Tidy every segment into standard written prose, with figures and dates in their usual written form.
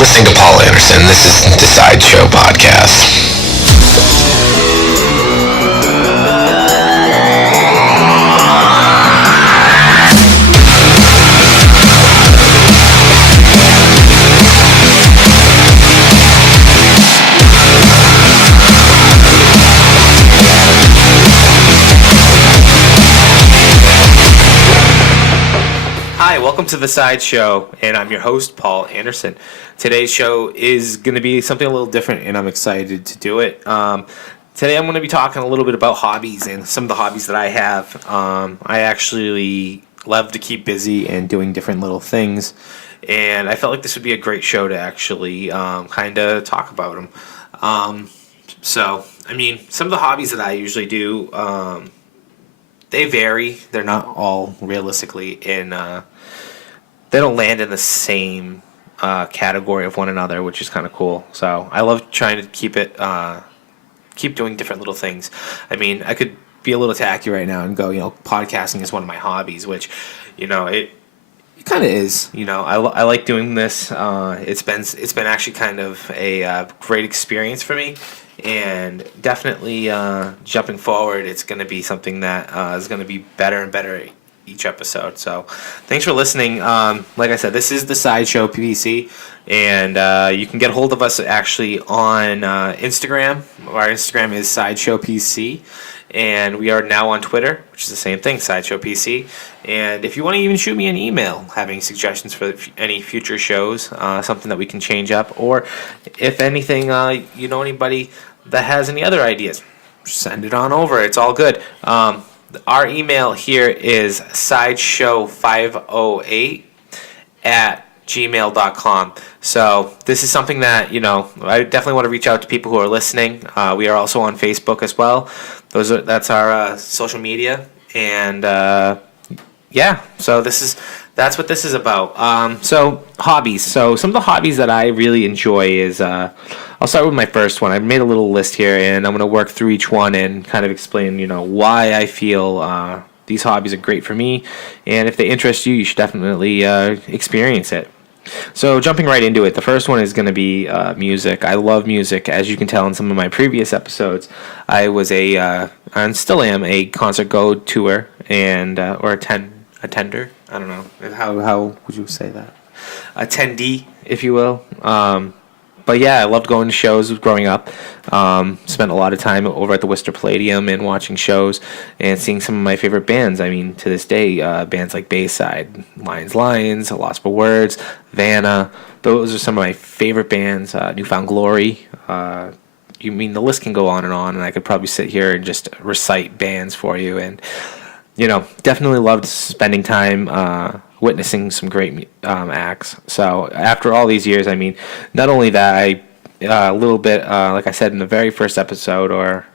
listening to Paul Anderson. This is the Sideshow Podcast. Welcome to the Sideshow, and I'm your host, Paul Anderson. Today's show is going to be something a little different, and I'm excited to do it. Today I'm going to be talking a little bit about hobbies and some of the hobbies that I have. I actually love to keep busy and doing different little things, and I felt like this would be a great show to actually kind of talk about them. Some of the hobbies that I usually do, they vary. They're not all realistically in... they don't land in the same category of one another, which is kind of cool. So I love trying to keep doing different little things. I mean, I could be a little tacky right now and go, podcasting is one of my hobbies, which, it kind of is. I like doing this. It's been actually kind of a great experience for me, and definitely jumping forward, it's going to be something that is going to be better and better each episode. So thanks for listening. Like I said, this is the Sideshow PC, and you can get a hold of us actually on Instagram. Our Instagram is Sideshow PC, and we are now on Twitter, which is the same thing, Sideshow PC. And if you want to even shoot me an email having suggestions for any future shows, something that we can change up, or if anything, anybody that has any other ideas, send it on over. It's all good. Our email here is sideshow508 at gmail.com. So this is something that, I definitely want to reach out to people who are listening. We are also on Facebook as well. That's our social media. And so that's what this is about. So hobbies. So some of the hobbies that I really enjoy is... I'll start with my first one. I made a little list here, and I'm going to work through each one and kind of explain, why I feel these hobbies are great for me. And if they interest you, you should definitely experience it. So jumping right into it, the first one is going to be music. I love music. As you can tell in some of my previous episodes, I was and still am a concert go-tour and or attender. I don't know. How would you say that? Attendee, if you will. But yeah, I loved going to shows growing up. Spent a lot of time over at the Worcester Palladium and watching shows and seeing some of my favorite bands. I mean, to this day, bands like Bayside, Lions, Lost for Words, Vanna. Those are some of my favorite bands. Newfound Glory. The list can go on, and I could probably sit here and just recite bands for you. And, definitely loved spending time witnessing some great acts. So after all these years, not only that, I a little bit, like I said in the very first episode, or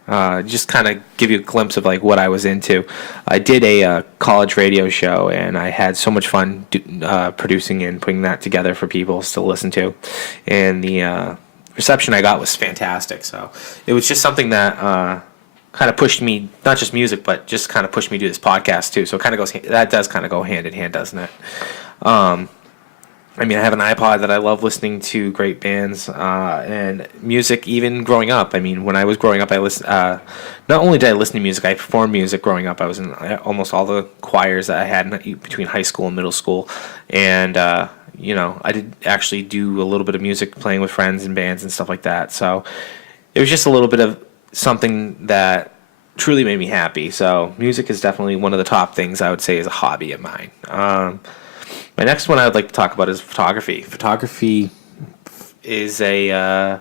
just kind of give you a glimpse of like what I was into. I did a college radio show, and I had so much fun producing and putting that together for people to listen to, and the reception I got was fantastic. So it was just something that kind of pushed me, not just music, but just kind of pushed me to do this podcast too. So that does kind of go hand in hand, doesn't it? I have an iPod that I love listening to great bands and music. Even growing up, when I was growing up, I listened. Not only did I listen to music, I performed music growing up. I was in almost all the choirs that I had between high school and middle school, and I did actually do a little bit of music, playing with friends and bands and stuff like that. So it was just a little bit of something that truly made me happy. So music is definitely one of the top things I would say is a hobby of mine. My next one I would like to talk about is photography. Photography is kind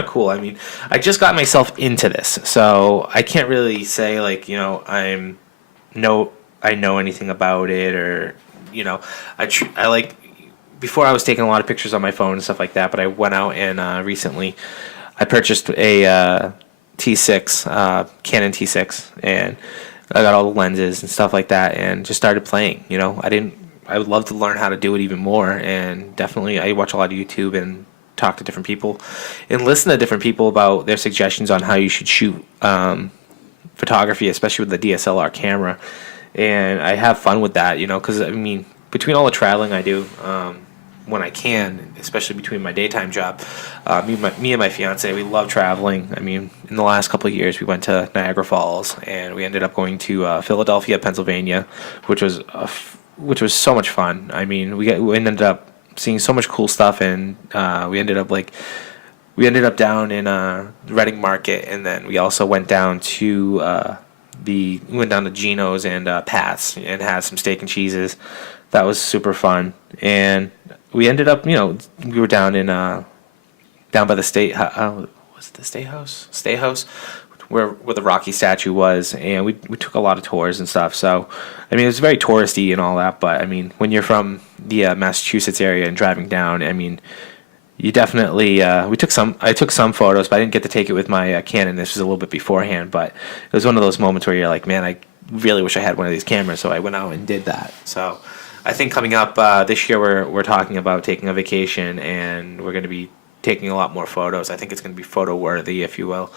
of cool. I just got myself into this, so I can't really say like, I know anything about it, or I like, before I was taking a lot of pictures on my phone and stuff like that, but I went out and recently I purchased a T6, Canon T6, and I got all the lenses and stuff like that, and just started playing. I would love to learn how to do it even more, and definitely I watch a lot of YouTube and talk to different people and listen to different people about their suggestions on how you should shoot photography, especially with the DSLR camera. And I have fun with that, because between all the traveling I do, when I can, especially between my daytime job. Me and my fiance, we love traveling. I mean, in the last couple of years, we went to Niagara Falls, and we ended up going to Philadelphia, Pennsylvania, which was so much fun. I mean, we ended up seeing so much cool stuff, and we ended up down in Reading Market, and then we also went down to Geno's and Pat's and had some steak and cheeses. That was super fun, and we ended up, we were down in down by the was it the State House, where the Rocky statue was, and we took a lot of tours and stuff. So, I mean, it was very touristy and all that, but I mean, when you're from the Massachusetts area and driving down, I mean, you definitely I took some photos, but I didn't get to take it with my Canon. This was a little bit beforehand, but it was one of those moments where you're like, man, I really wish I had one of these cameras, so I went out and did that. So I think coming up this year, we're talking about taking a vacation, and we're going to be taking a lot more photos. I think it's going to be photo worthy, if you will,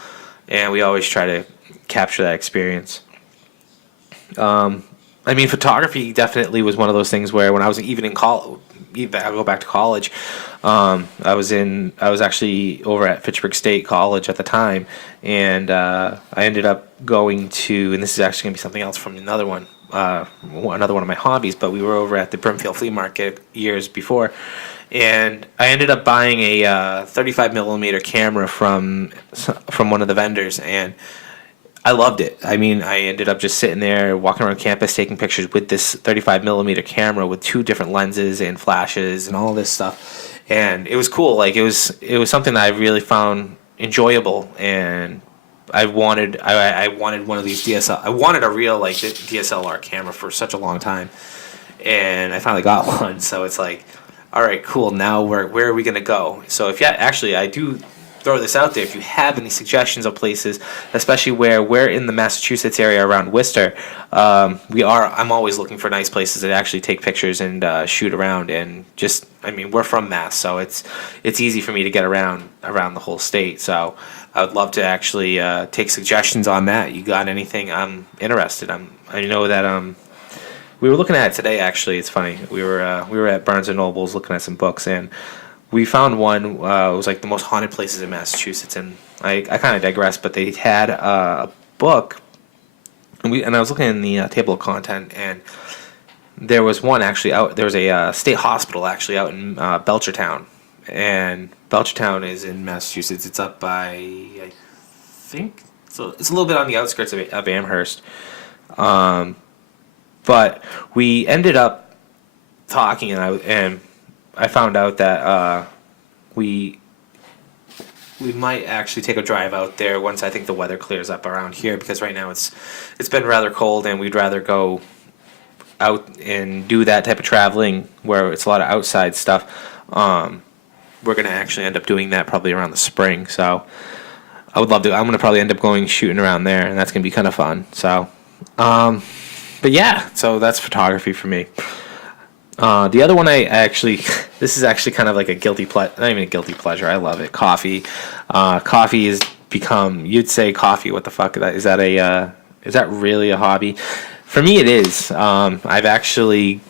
and we always try to capture that experience. I mean, photography definitely was one of those things where when I was even in college, I go back to college. I was actually over at Fitchburg State College at the time, and I ended up going to, and this is actually going to be something else from another one of my hobbies, but we were over at the Brimfield Flea Market years before, and I ended up buying a 35 millimeter camera from one of the vendors, and I loved it. I mean, I ended up just sitting there, walking around campus, taking pictures with this 35 millimeter camera with 2 different lenses and flashes and all this stuff. And it was cool. Like, it was something that I really found enjoyable, and I wanted one of these DSL. I wanted a real DSLR camera for such a long time, and I finally got one. So it's like, all right, cool. Now where are we gonna go? So I do throw this out there. If you have any suggestions of places, especially where we're in the Massachusetts area around Worcester, I'm always looking for nice places to actually take pictures and shoot around. And just, I mean, we're from Mass, so it's easy for me to get around the whole state. So I would love to actually take suggestions on that. You got anything? I'm interested. I know that we were looking at it today. Actually, it's funny. We were at Barnes and Noble's looking at some books, and we found one. It was like the most haunted places in Massachusetts, and I kind of digress, but they had a book, and I was looking in the table of content, and there was one actually out. There was a state hospital actually out in Belchertown, and Belchertown is in Massachusetts. It's up by, I think, so it's a little bit on the outskirts of Amherst, but we ended up talking, and I found out that we might actually take a drive out there once I think the weather clears up around here, because right now it's been rather cold, and we'd rather go out and do that type of traveling where it's a lot of outside stuff. We're going to actually end up doing that probably around the spring, so I would love to. I'm going to probably end up shooting around there, and that's going to be kind of fun. So, but yeah, so that's photography for me. The other one this is actually kind of like a guilty pleasure, not even a guilty pleasure. I love it. Coffee. Coffee has become, you'd say coffee, what the fuck is that is that really a hobby? For me, it is. I've actually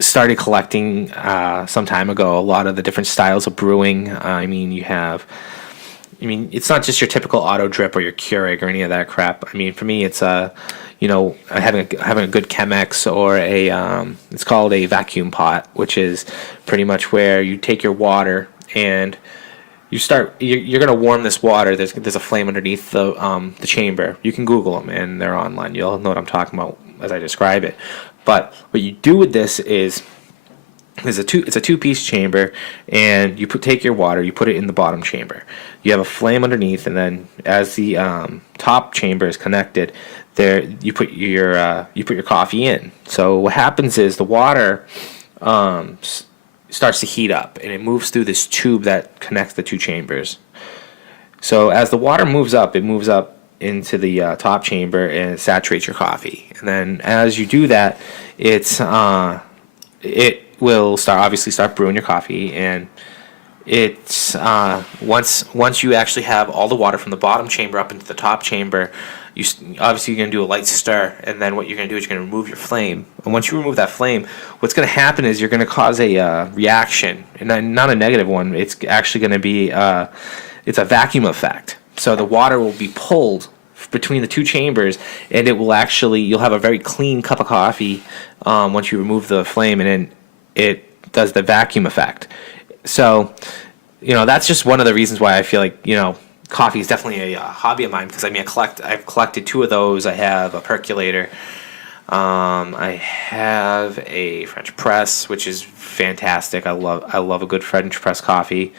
started collecting some time ago a lot of the different styles of brewing. I mean, it's not just your typical auto drip or your Keurig or any of that crap. I mean, for me, it's having a good Chemex or it's called a vacuum pot, which is pretty much where you take your water and you're gonna warm this water. There's a flame underneath the chamber. You can Google them, and they're online. You'll know what I'm talking about as I describe it. But what you do with this is it's a 2-piece chamber, and you take your water, you put it in the bottom chamber. You have a flame underneath, and then as the top chamber is connected, there you put your coffee in. So what happens is the water starts to heat up, and it moves through this tube that connects the two chambers. So as the water moves up, it moves up into the top chamber, and it saturates your coffee. And then as you do that, it will start brewing your coffee, and it's once you actually have all the water from the bottom chamber up into the top chamber, Obviously you're going to do a light stir, and then what you're going to do is you're going to remove your flame. And once you remove that flame, what's going to happen is you're going to cause a reaction, and not a negative one. It's actually going to be it's a vacuum effect. So the water will be pulled between the two chambers, and you'll have a very clean cup of coffee once you remove the flame, and then it does the vacuum effect. So, that's just one of the reasons why I feel like, coffee is definitely a hobby of mine, because I've collected two of those. I have a percolator. I have a French press, which is fantastic. I love a good French press coffee.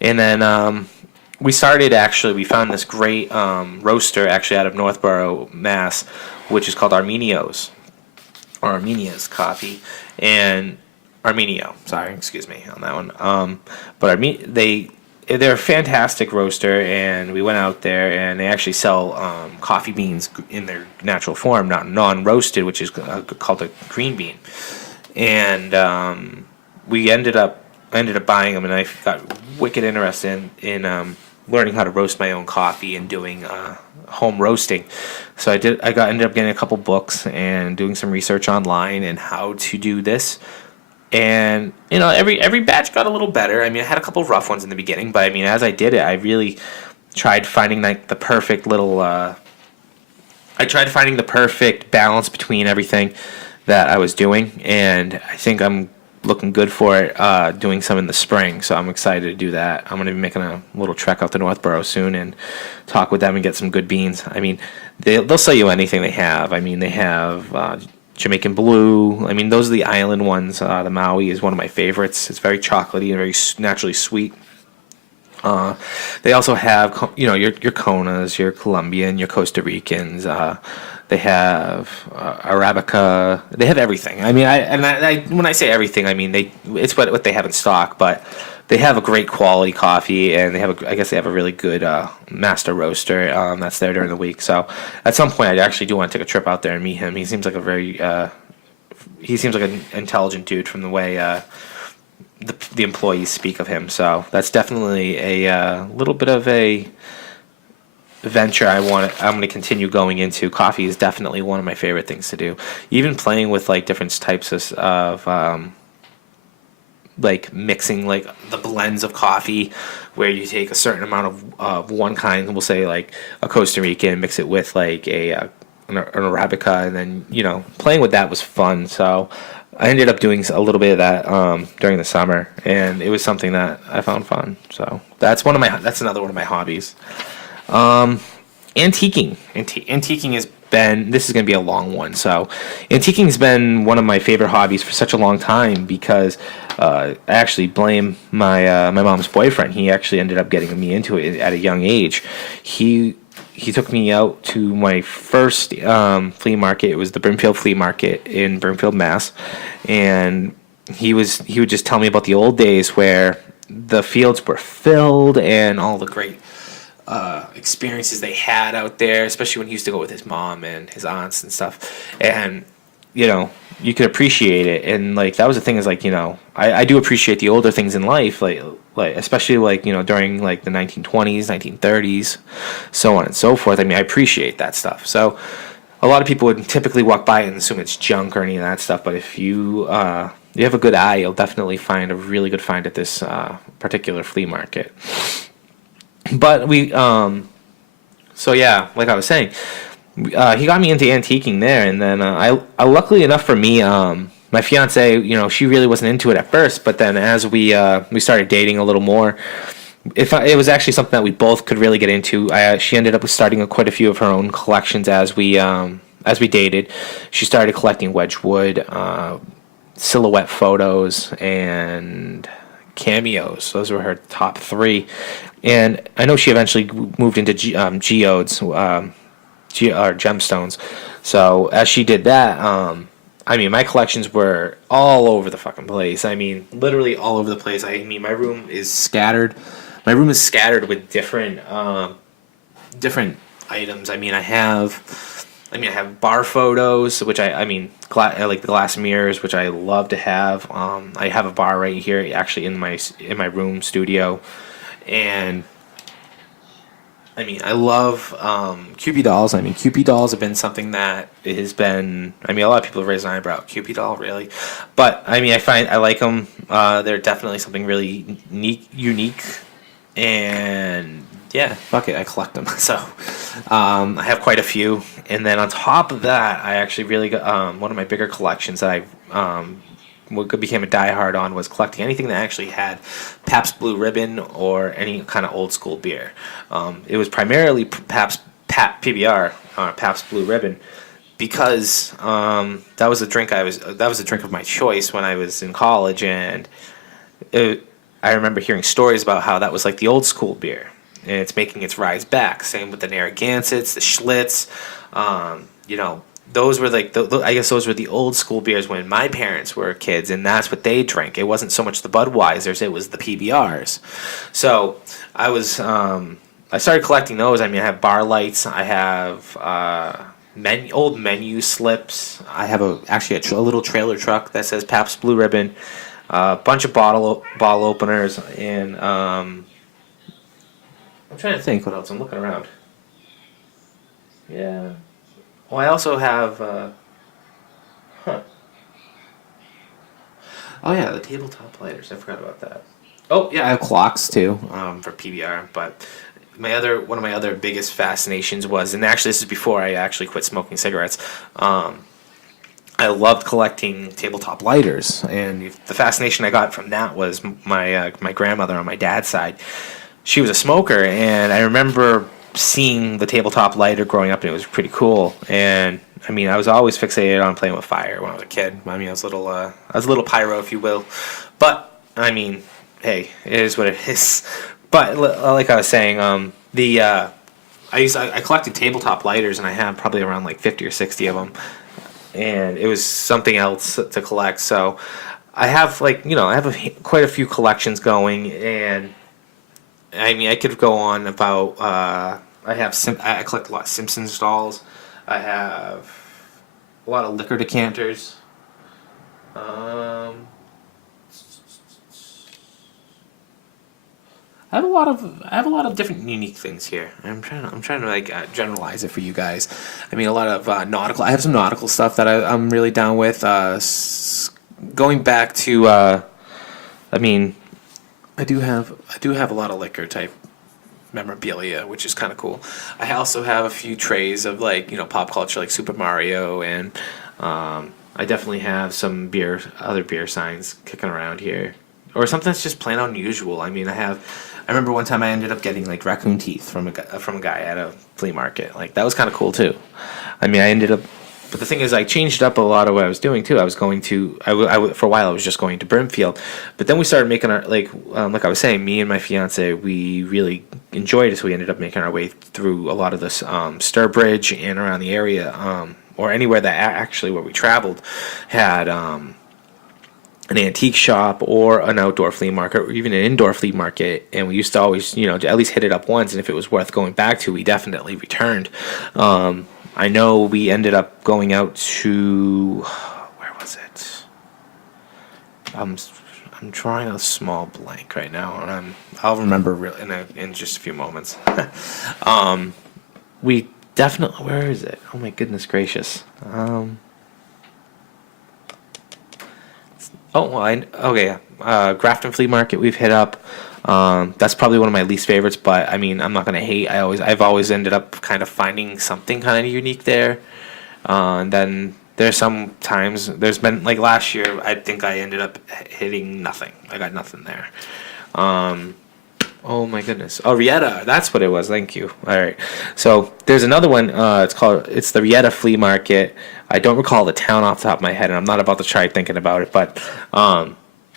And then we found this great roaster actually out of Northborough, Mass, which is called Armenia's Coffee. And Armenio, sorry, excuse me on that one. But they're a fantastic roaster, and we went out there, and they actually sell coffee beans in their natural form, not non-roasted, which is called a green bean. And I ended up buying them, and I got wicked interested in learning how to roast my own coffee and doing home roasting. So ended up getting a couple books and doing some research online and how to do this. And every batch got a little better. I mean, I had a couple rough ones in the beginning, but I mean, as I did it, I really tried finding like the perfect little. I tried finding the perfect balance between everything that I was doing, and I think I'm looking good for it. Doing some in the spring, so I'm excited to do that. I'm going to be making a little trek out to Northborough soon and talk with them and get some good beans. I mean, they'll sell you anything they have. I mean, they have. Jamaican Blue. I mean, those are the island ones. The Maui is one of my favorites. It's very chocolatey and very naturally sweet. They also have, your Konas, your Colombian, your Costa Ricans. They have Arabica. They have everything. I mean, when I say everything, I mean it's what they have in stock. But they have a great quality coffee, and I guess they have a really good master roaster that's there during the week. So at some point, I actually do want to take a trip out there and meet him. He seems like an intelligent dude from the way the employees speak of him. So that's definitely a little bit of a venture I'm going to continue going into. Coffee is definitely one of my favorite things to do. Even playing with like different types of like mixing like the blends of coffee, where you take a certain amount of one kind, we'll say like a Costa Rican, mix it with like an Arabica, and then playing with that was fun. So I ended up doing a little bit of that during the summer, and it was something that I found fun. So that's another one of my hobbies. Antiquing. This is going to be a long one. So antiquing has been one of my favorite hobbies for such a long time, because I actually blame my mom's boyfriend. He actually ended up getting me into it at a young age. He took me out to my first flea market. It was the Brimfield Flea Market in Brimfield, Mass. And he would just tell me about the old days where the fields were filled and all the great experiences they had out there, especially when he used to go with his mom and his aunts and stuff. And you could appreciate it. And like that was the thing, is like I do appreciate the older things in life, like especially like during like the 1920s, 1930s, so on and so forth. I mean, I appreciate that stuff. So a lot of people would typically walk by and assume it's junk or any of that stuff, but if you have a good eye, you'll definitely find a really good find at this particular flea market. But so yeah, like I was saying, he got me into antiquing there, and then I luckily enough for me, my fiance, she really wasn't into it at first, but then as we started dating a little more, it was actually something that we both could really get into. She ended up starting quite a few of her own collections as we dated. She started collecting Wedgwood, silhouette photos, and cameos. Those were her top three. And I know she eventually moved into geodes, or gemstones. So as she did that, I mean, my collections were all over the fucking place. I mean, literally all over the place. I mean, my room is scattered. My room is scattered with different items. I mean, I have bar photos, which I like the glass mirrors, which I love to have. I have a bar right here, actually in my room studio, and I mean, I love Kewpie dolls. I mean, Kewpie dolls have been something that has been. I mean, a lot of people have raised an eyebrow. Kewpie doll, really? But I mean, I like them. They're definitely something really unique, and yeah, fuck it, I collect them. So I have quite a few, and then on top of that, I actually really got one of my bigger collections that what became a diehard on was collecting anything that actually had Pabst Blue Ribbon or any kind of old school beer. It was primarily PBR, Pabst Blue Ribbon, because that was a drink of my choice when I was in college, and I remember hearing stories about how that was like the old school beer, and it's making its rise back. Same with the Narragansetts, the Schlitz, you know. Those were like I guess those were the old school beers when my parents were kids, and that's what they drank. It wasn't so much the Budweisers; it was the PBRs. So I started collecting those. I mean, I have bar lights. I have old menu slips. I have actually a little trailer truck that says Pabst Blue Ribbon. A bunch of bottle openers, and I'm trying to think what else. I'm looking around. Yeah. Well, I also have. Oh yeah, the tabletop lighters. I forgot about that. Oh yeah, I have clocks too for PBR. But one of my other biggest fascinations was, and actually this is before I actually quit smoking cigarettes. I loved collecting tabletop lighters, and the fascination I got from that was my grandmother on my dad's side. She was a smoker, and I remember seeing the tabletop lighter growing up, and it was pretty cool. And I mean, I was always fixated on playing with fire when I was a kid. I mean, I was a little pyro, if you will. But I mean, hey, it is what it is. But like I was saying, I collected tabletop lighters, and I have probably around like 50 or 60 of them. And it was something else to collect. So I have quite a few collections going, and I mean, I could go on about. I collect a lot of Simpsons dolls. I have a lot of liquor decanters. I have a lot of different unique things here. I'm trying to like generalize it for you guys. I mean, a lot of nautical. I have some nautical stuff that I'm really down with. Going back to, I mean, I do have a lot of liquor type memorabilia, which is kind of cool. I also have a few trays of pop culture, like Super Mario, and I definitely have some other beer signs kicking around here, or something that's just plain unusual. I mean, I remember one time I ended up getting like raccoon teeth from a guy at a flea market. Like that was kind of cool too. I mean, but the thing is, I changed up a lot of what I was doing too. I was going to, for a while, I was just going to Brimfield, but then we started making our like I was saying, me and my fiance, we really enjoyed it, so we ended up making our way through a lot of this Sturbridge and around the area, or anywhere that actually where we traveled had an antique shop or an outdoor flea market or even an indoor flea market, and we used to always at least hit it up once, and if it was worth going back to, we definitely returned. I know we ended up going out to, where was it? I'm drawing a small blank right now, and I'll remember in just a few moments. We definitely, where is it? Oh my goodness gracious. Grafton Flea Market we've hit up. That's probably one of my least favorites, but I mean, I'm not gonna hate. I've always ended up kind of finding something kind of unique there. And then there's some times, there's been like last year, I think I ended up hitting nothing. I got nothing there. Oh my goodness. Oh, Rieta. That's what it was. Thank you. All right. So there's another one. It's the Rieta Flea Market. I don't recall the town off the top of my head, and I'm not about to try thinking about it, but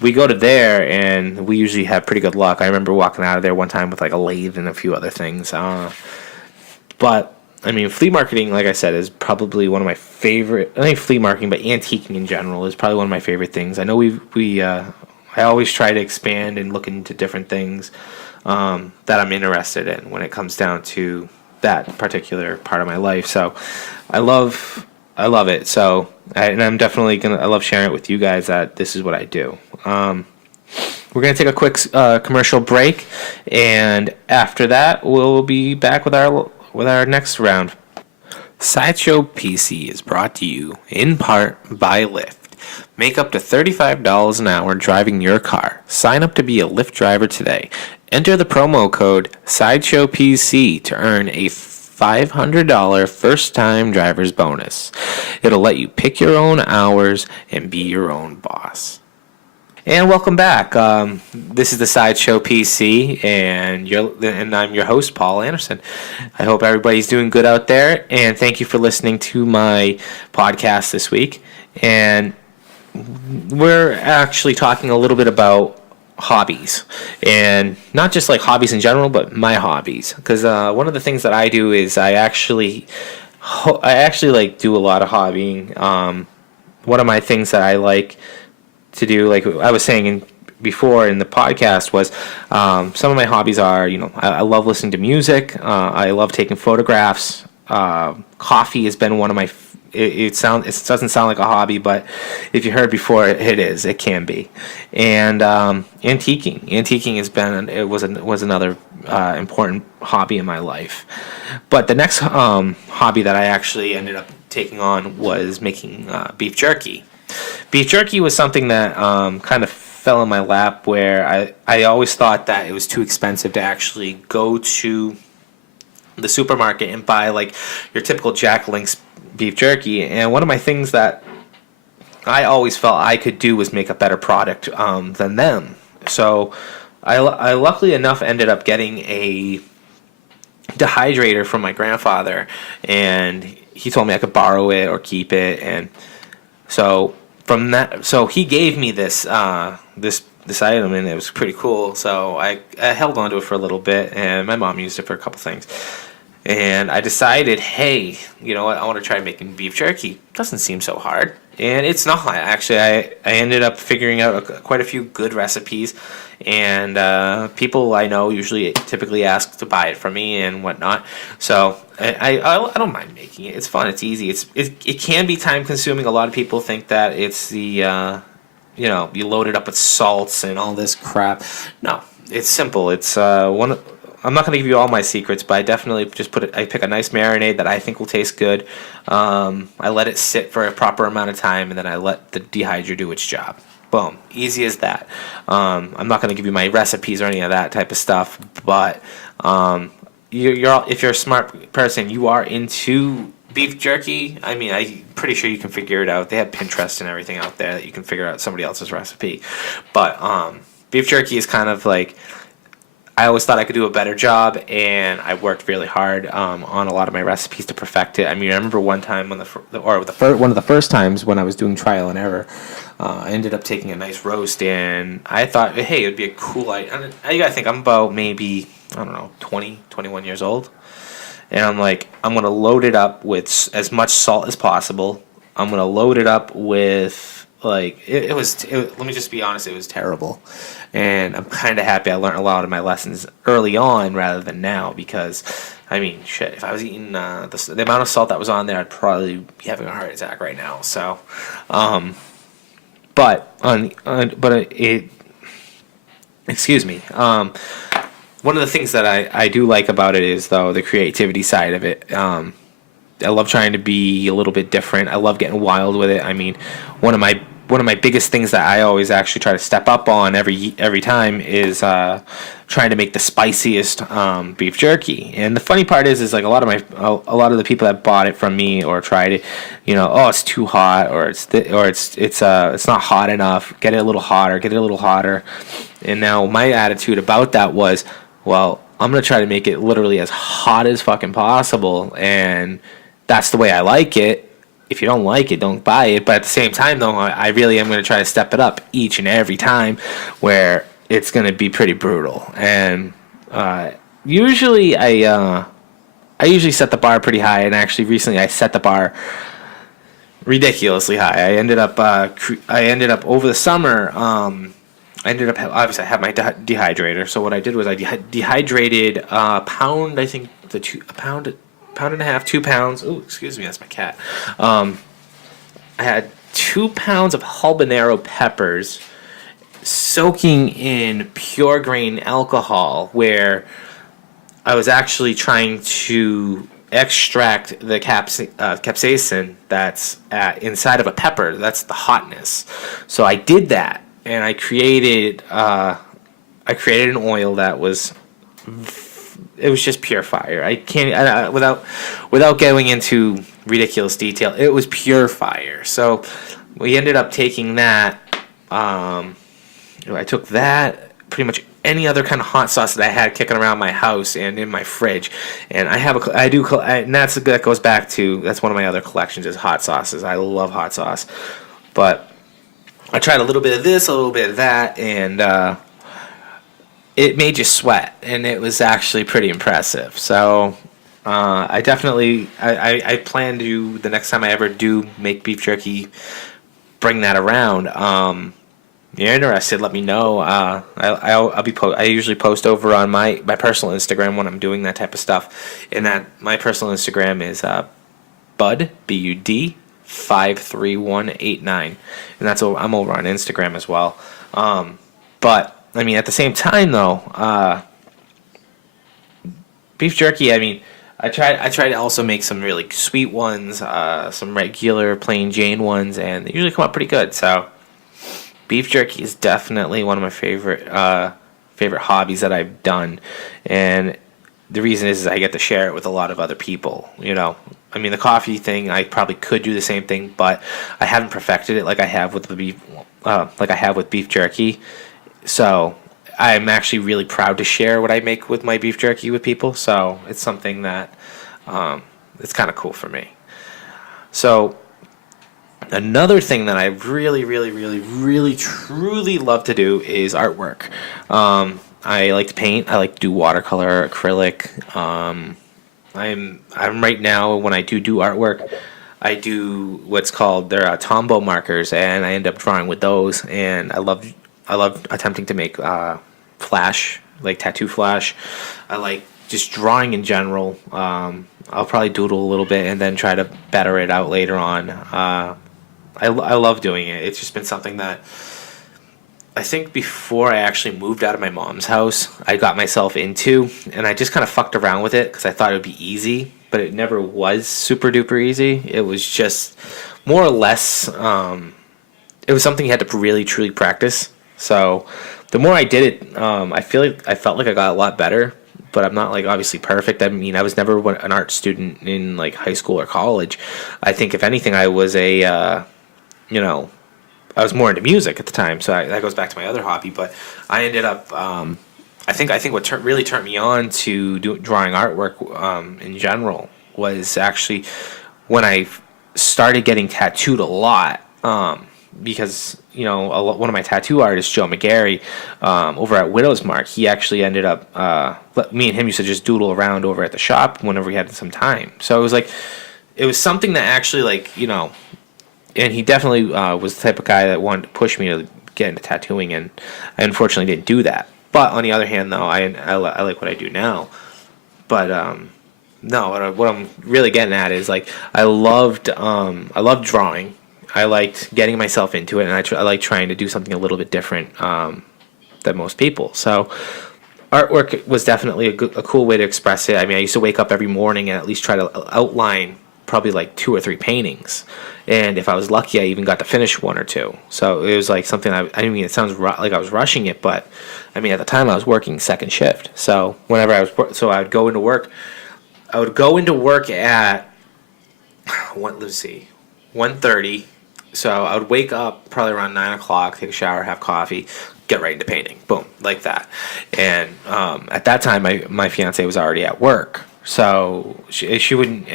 we go to there, and we usually have pretty good luck. I remember walking out of there one time with like a lathe and a few other things. But I mean, flea marketing, like I said, is probably one of my favorite. I think flea marketing, but antiquing in general is probably one of my favorite things. I know I always try to expand and look into different things that I'm interested in when it comes down to that particular part of my life. So I love it. So I'm definitely I love sharing it with you guys that this is what I do. we're going to take a quick commercial break, and after that, we'll be back with our next round. Sideshow PC is brought to you in part by Lyft. Make up to $35 an hour driving your car. Sign up to be a Lyft driver today. Enter the promo code SideshowPC to earn a $500 first-time driver's bonus. It'll let you pick your own hours and be your own boss. And welcome back. This is the Sideshow PC, and I'm your host, Paul Anderson. I hope everybody's doing good out there, and thank you for listening to my podcast this week. And we're actually talking a little bit about hobbies, and not just like hobbies in general, but my hobbies. Because one of the things that I do is I actually like do a lot of hobbying. One of my things that I like to do, like I was saying before in the podcast, was some of my hobbies are, I love listening to music. I love taking photographs. Coffee has been one of my. It doesn't sound like a hobby, but if you heard before, it is. It can be. And antiquing. Antiquing was another important hobby in my life. But the next hobby that I actually ended up taking on was making beef jerky. Beef jerky was something that kind of fell in my lap, where I always thought that it was too expensive to actually go to the supermarket and buy like your typical Jack Link's beef jerky. And one of my things that I always felt I could do was make a better product than them. So I luckily enough ended up getting a dehydrator from my grandfather, and he told me I could borrow it or keep it. And so he gave me this item, and it was pretty cool. So I held on to it for a little bit, and my mom used it for a couple things. And I decided, hey, you know what? I want to try making beef jerky. Doesn't seem so hard, and it's not. Actually, I ended up figuring out quite a few good recipes, and people I know typically ask to buy it from me and whatnot. So I don't mind making it. It's fun. It's easy. It can be time consuming. A lot of people think that it's the you load it up with salts and all this crap. No, it's simple. It's I'm not going to give you all my secrets, but I definitely just I pick a nice marinade that I think will taste good. I let it sit for a proper amount of time, and then I let the dehydrator do its job. Boom. Easy as that. I'm not going to give you my recipes or any of that type of stuff, but if you're a smart person, you are into beef jerky. I mean, I'm pretty sure you can figure it out. They have Pinterest and everything out there that you can figure out somebody else's recipe. But beef jerky is kind of like, I always thought I could do a better job, and I worked really hard on a lot of my recipes to perfect it. I mean, I remember one time one of the first times when I was doing trial and error, I ended up taking a nice roast, and I thought, hey, it would be a cool idea. You gotta think, I'm about maybe, 20, 21 years old. And I'm like, I'm going to load it up with as much salt as possible. I'm going to load it up with, let me just be honest, it was terrible. And I'm kind of happy I learned a lot of my lessons early on rather than now, because, I mean, shit, if I was eating the amount of salt that was on there, I'd probably be having a heart attack right now. So, excuse me. One of the things that I do like about it is, though, the creativity side of it. I love trying to be a little bit different. I love getting wild with it. I mean, one of my biggest things that I always actually try to step up on every time is trying to make the spiciest beef jerky. And the funny part is like a lot of the people that bought it from me or tried it, it's too hot, or it's not hot enough. Get it a little hotter. And now my attitude about that was, well, I'm going to try to make it literally as hot as fucking possible, and that's the way I like it. If you don't like it, don't buy it. But at the same time, though, I really am going to try to step it up each and every time, where it's going to be pretty brutal. And usually I usually set the bar pretty high, and actually recently I set the bar ridiculously high. I ended up over the summer. Obviously I have my dehydrator. So what I did was I dehydrated a pound. I think pound and a half, 2 pounds. Oh, excuse me, that's my cat. I had 2 pounds of habanero peppers, soaking in pure grain alcohol, where I was actually trying to extract the capsaicin that's inside of a pepper. That's the hotness. So I did that, and I created an oil that was, it was just pure fire. I can't without going into ridiculous detail. It was pure fire. So we ended up taking that. I took that, pretty much any other kind of hot sauce that I had kicking around my house and in my fridge, and that goes back to, that's one of my other collections is hot sauces. I love hot sauce, but I tried a little bit of this, a little bit of that, and it made you sweat, and it was actually pretty impressive. So I definitely I plan to, the next time I ever do make beef jerky, bring that around. If you're interested, let me know. I usually post over on my personal Instagram when I'm doing that type of stuff. And that my personal Instagram is Bud BUD 53189, and I'm over on Instagram as well. But I mean, at the same time though, beef jerky. I mean, I try to also make some really sweet ones, some regular plain Jane ones, and they usually come out pretty good. So beef jerky is definitely one of my favorite hobbies that I've done, and the reason is I get to share it with a lot of other people. I mean, the coffee thing, I probably could do the same thing, but I haven't perfected it like I have with beef jerky. So I'm actually really proud to share what I make with my beef jerky with people. So it's something that it's kind of cool for me. So another thing that I really, really, really, really, truly love to do is artwork. I like to paint. I like to do watercolor, acrylic. I'm right now, when I do artwork, I do what's called, they're Tombow markers, and I end up drawing with those. And I love attempting to make flash, like tattoo flash. I like just drawing in general. I'll probably doodle a little bit and then try to better it out later on. I love doing it. It's just been something that I think before I actually moved out of my mom's house, I got myself into, and I just kind of fucked around with it because I thought it would be easy, but it never was super duper easy. It was just more or less, it was something you had to really truly practice. So the more I did it, I felt like I got a lot better, but I'm not like obviously perfect. I mean, I was never an art student in like high school or college. I think if anything, I was I was more into music at the time, so that goes back to my other hobby. But I ended up, I think what really turned me on to drawing artwork in general was actually when I started getting tattooed a lot. Because one of my tattoo artists, Joe McGarry, over at Widow's Mark, he actually ended up. Me and him used to just doodle around over at the shop whenever we had some time. So it was something that actually and he definitely was the type of guy that wanted to push me to get into tattooing, and I unfortunately didn't do that. But on the other hand, though, I like what I do now. But no, what I'm really getting at is I loved drawing. I liked getting myself into it, and I like trying to do something a little bit different than most people. So artwork was definitely a cool way to express it. I mean, I used to wake up every morning and at least try to outline probably like 2 or 3 paintings. And if I was lucky, I even got to finish 1 or 2. So it was like something I mean, it sounds like I was rushing it, but I mean, at the time I was working second shift. So whenever I would go into work. I would go into work at 1:30. So I would wake up probably around 9 o'clock, take a shower, have coffee, get right into painting. Boom, like that. And at that time, my fiance was already at work. So she wouldn't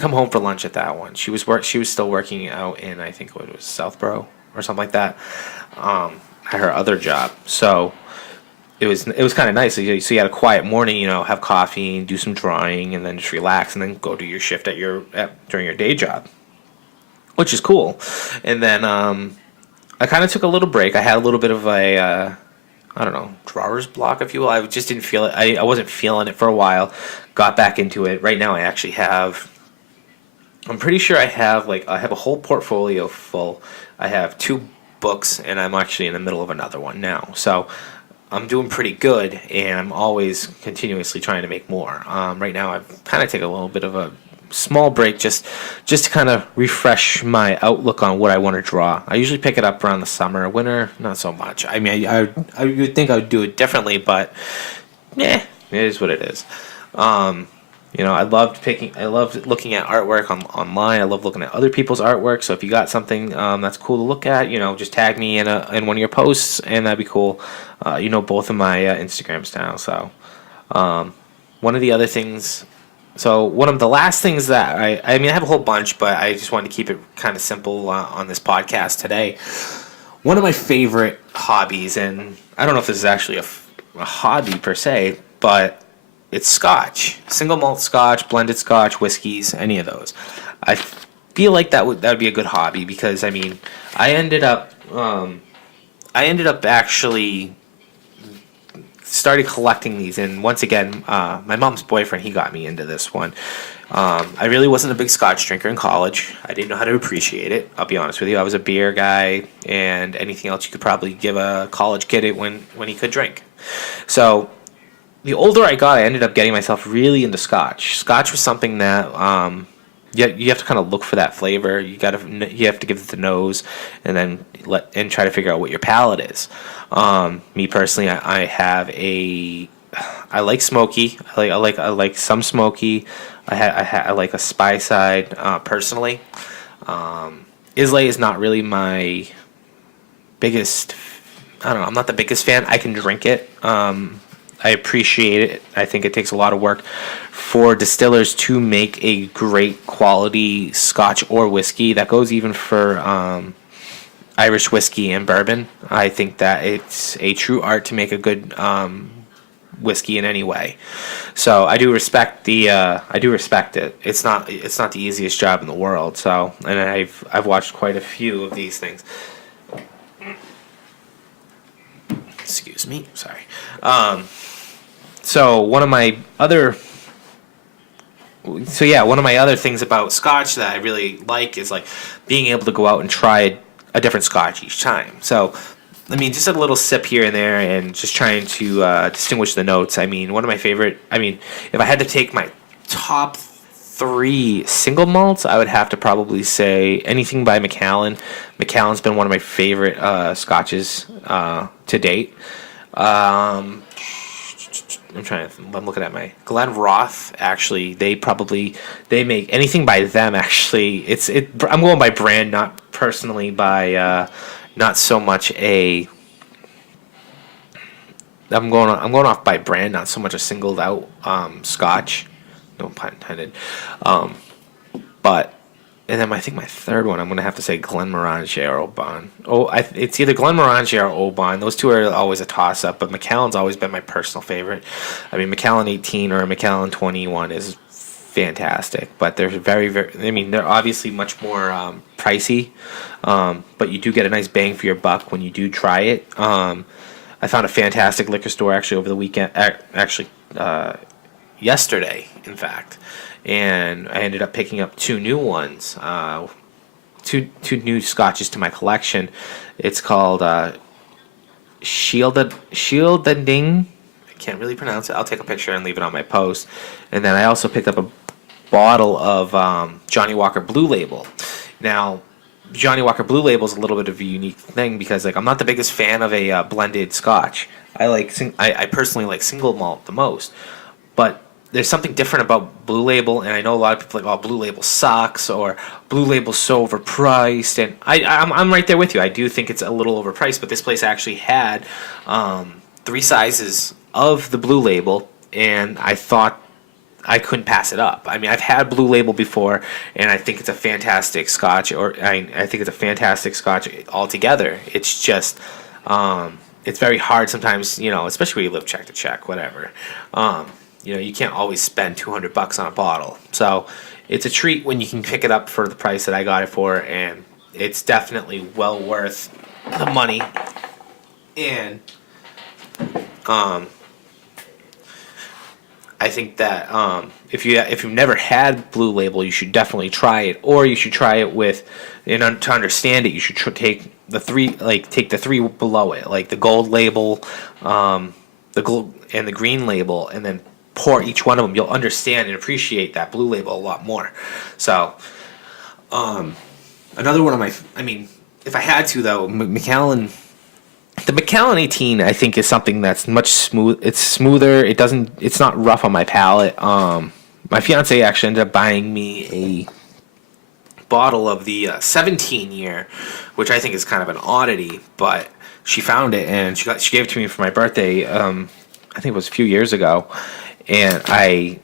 come home for lunch at that one. She was still working out in, I think it was Southborough or something like that, at her other job. So it was kind of nice. So you had a quiet morning, have coffee, do some drawing, and then just relax, and then go do your shift during your day job, which is cool. And then I kind of took a little break. I had a little bit of a I don't know, drawer's block, if you will. I just didn't feel it. I wasn't feeling it for a while. Got back into it. Right now, I actually have. I'm pretty sure I have a whole portfolio full. I have 2 books, and I'm actually in the middle of another one now. So I'm doing pretty good, and I'm always continuously trying to make more. Right now, I've kind of taken a little bit of a small break just to kind of refresh my outlook on what I want to draw. I usually pick it up around the summer. Winter, not so much. I mean, I would think I would do it differently, but yeah, it is what it is. I loved looking at artwork online. I love looking at other people's artwork. So if you got something that's cool to look at, just tag me in one of your posts, and that'd be cool. Both of my Instagrams now. So one of the other things. So one of the last things that I have a whole bunch, but I just wanted to keep it kind of simple on this podcast today. One of my favorite hobbies, and I don't know if this is actually a hobby per se, but it's Scotch, single malt Scotch, blended Scotch, whiskeys, any of those. I feel like that would be a good hobby because I ended up actually started collecting these, and once again, my mom's boyfriend, he got me into this one. I really wasn't a big Scotch drinker in college. I didn't know how to appreciate it. I'll be honest with you. I was a beer guy, and anything else you could probably give a college kid it when he could drink. So the older I got, I ended up getting myself really into Scotch. Scotch was something that you have to kind of look for that flavor. You have to give it the nose, and then try to figure out what your palate is. Me personally, I like smoky. I like some smoky. I like a spy side personally. Islay is not really my biggest. I don't know. I'm not the biggest fan. I can drink it. I appreciate it. I think it takes a lot of work for distillers to make a great quality Scotch or whiskey. That goes even for Irish whiskey and bourbon. I think that it's a true art to make a good whiskey in any way. So I do respect it. It's not the easiest job in the world. So, and I've watched quite a few of these things. Excuse me. Sorry. One of my other things about Scotch that I really like is like being able to go out and try a different Scotch each time. So, just a little sip here and there, and just trying to distinguish the notes. One of my favorite. If I had to take my top 3 single malts, I would have to probably say anything by Macallan. Macallan's been one of my favorite Scotches to date. I'm looking at my Glenrothe. Actually, they make anything by them. Actually, I'm going by brand, not personally by not so much a. I'm going off by brand, not so much a singled out Scotch. No pun intended. And then I think my third one, I'm going to have to say Glenmorangie or Oban. It's either Glenmorangie or Oban. Those two are always a toss-up, but Macallan's always been my personal favorite. Macallan 18 or Macallan 21 is fantastic, but they're very, very... they're obviously much more pricey, but you do get a nice bang for your buck when you do try it. I found a fantastic liquor store actually over the weekend, yesterday, in fact. And I ended up picking up 2 new ones, two new Scotches to my collection. It's called Shieldading. I can't really pronounce it. I'll take a picture and leave it on my post. And then I also picked up a bottle of Johnnie Walker Blue Label. Now, Johnnie Walker Blue Label is a little bit of a unique thing because I'm not the biggest fan of a blended Scotch. I personally like single malt the most, but there's something different about Blue Label, and I know a lot of people are like, Blue Label sucks, or Blue Label's so overpriced, and I'm right there with you. I do think it's a little overpriced, but this place actually had 3 sizes of the Blue Label, and I thought I couldn't pass it up. I've had Blue Label before, and I think it's a fantastic Scotch, I think it's a fantastic Scotch altogether. It's just, it's very hard sometimes, especially when you live check to check, whatever. You can't always spend $200 on a bottle. So it's a treat when you can pick it up for the price that I got it for, and it's definitely well worth the money. And I think that if you've never had Blue Label, you should definitely try it, or you should try it with, and to understand it, you should take the three below it, like the gold label, the gold and the green label, and then pour each one of them. You'll understand and appreciate that Blue Label a lot more. So, another one of my, I mean, if I had to though, Macallan. The Macallan 18, I think, is something that's much smooth. It's smoother. It's not rough on my palate. My fiance actually ended up buying me a bottle of the 17 year, which I think is kind of an oddity, but she found it and she gave it to me for my birthday. I think it was a few years ago, and I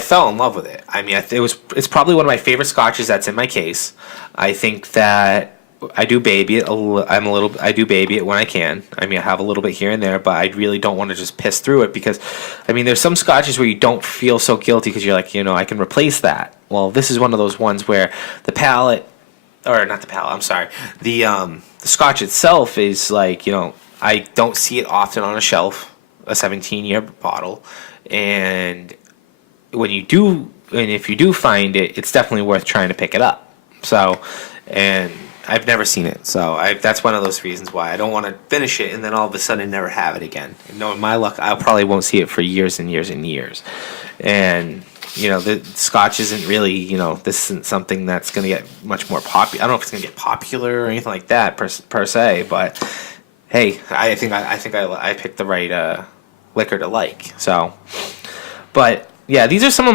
fell in love with it. I mean, it's probably one of my favorite scotches that's in my case. I think that I do baby it. I do baby it when I can. I mean, I have a little bit here and there, but I really don't want to just piss through it because, I mean, there's some scotches where you don't feel so guilty because you're like, I can replace that. Well, this is one of those ones where the palate, or not the palate, I'm sorry, the scotch itself is like, I don't see it often on a shelf, a 17-year bottle, and if you do find it, it's definitely worth trying to pick it up. So, and I've never seen it, so that's one of those reasons why I don't want to finish it and then all of a sudden never have it again. Knowing my luck, I probably won't see it for years and years and years. And the Scotch isn't really, this isn't something that's going to get much more popular. I don't know if it's going to get popular or anything like that per se, but hey, I think I picked the right liquor to like. So, but. Yeah, these are some of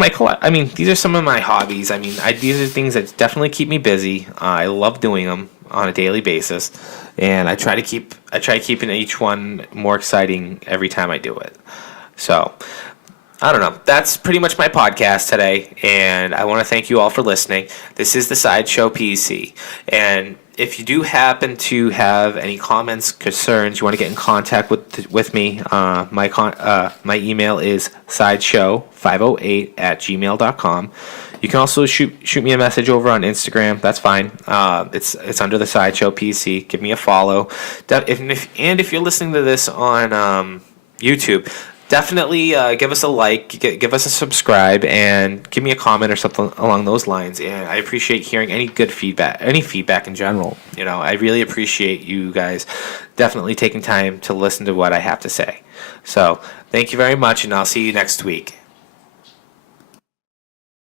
these are some of my hobbies. I mean, these are things that definitely keep me busy. I love doing them on a daily basis, and I try keeping each one more exciting every time I do it. So, I don't know. That's pretty much my podcast today, and I want to thank you all for listening. This is the Sideshow PC, and if you do happen to have any comments, concerns, you want to get in contact with me, my email is sideshow508@gmail.com. You can also shoot me a message over on Instagram. That's fine. It's under the Sideshow PC. Give me a follow. If you're listening to this on YouTube, definitely give us a like, give us a subscribe, and give me a comment or something along those lines. And I appreciate hearing any good feedback, any feedback in general. I really appreciate you guys definitely taking time to listen to what I have to say. So thank you very much, and I'll see you next week.